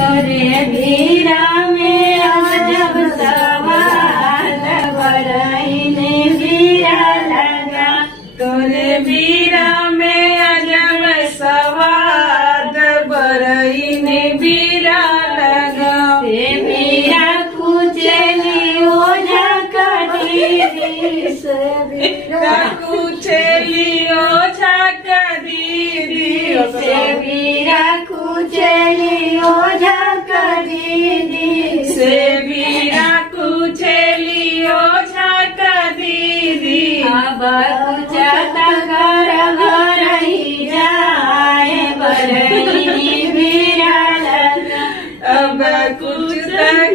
तोरे बीरा में अजब सवाद बरईने बीरा लगा। तोरे बीरा में अजब सवाद बरईने बीरा लगा। से बीरा कुचली ओझा कदीदी से बीरा कुचली ओझा कदीदी से बीरा कुचली ओझा कदीदी से बीरा कुचली ओझा कदीदी। अब कुचता घर घर ही जाए बरईनी बीरा लगा। अब कुछ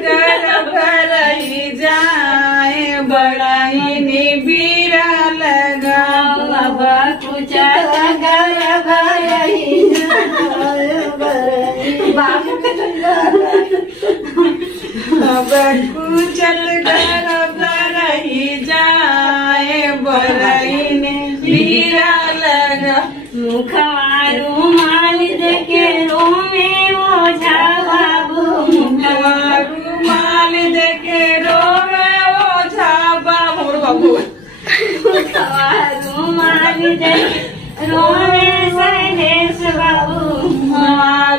कर भरई जाए बड़ाईनी बीरा लगा। अब कुचता घर घर ही जाए बरईनी अब कुचल कर भरई जाए बड़ाईनी बीरा लगा। मुखवा रुमाल देके रोमे ओझा बाबू। मुखवा रुमाल देके रोवे ओझा बाबू। मुखवा रुमाल देके रोमे सैलेश बाबू।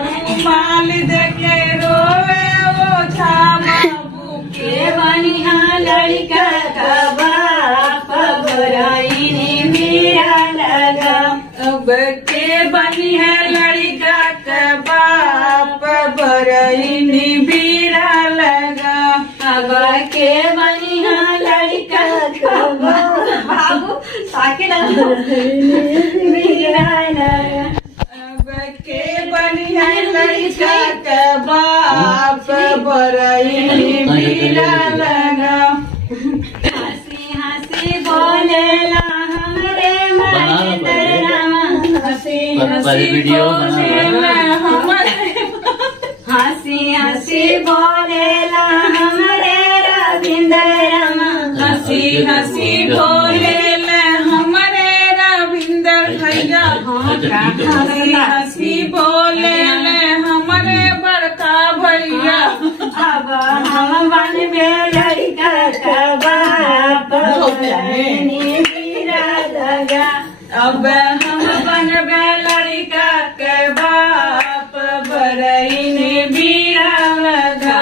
रुमाल देके रोवे ओझा बाबू। के बनिया लड़का का बाप बरईनी बीरा लगा। अब के बनी है लड़का का बाप बरईनी बीरा लगा। अब के बनिया लड़का का बाबू साके बीरा लगा। अब के बनी है लड़का का बाप बरईनी बीरा लगा। हंसी हंसी बोलेला हमरे मजेदारमा। हंसी हंसी हंसी बोलेला हमरे रविंद्रमा। हंसी हंसी बोलेला हमरे रविंदर भैया। हंसी हंसी बोलेला हमरे बड़का भैया। अब हम बनबे लड़का का बाप बरईनी बीरा लगा। अब हम बनबे लड़का के बाप बरईनी बीरा लगा।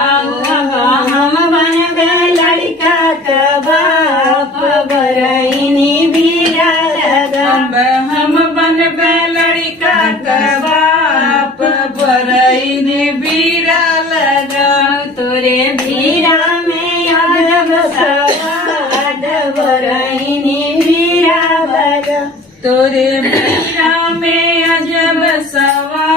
अब हम बनबे लड़का का बाप बरईनी बीरा लगा। अब हम बनबे लड़का के बाप बरईनी बीरा लगा। तोरे बीरा में अजब सवाद बरईनी बीरा लगा। तोरे बीरा में अजब सवाद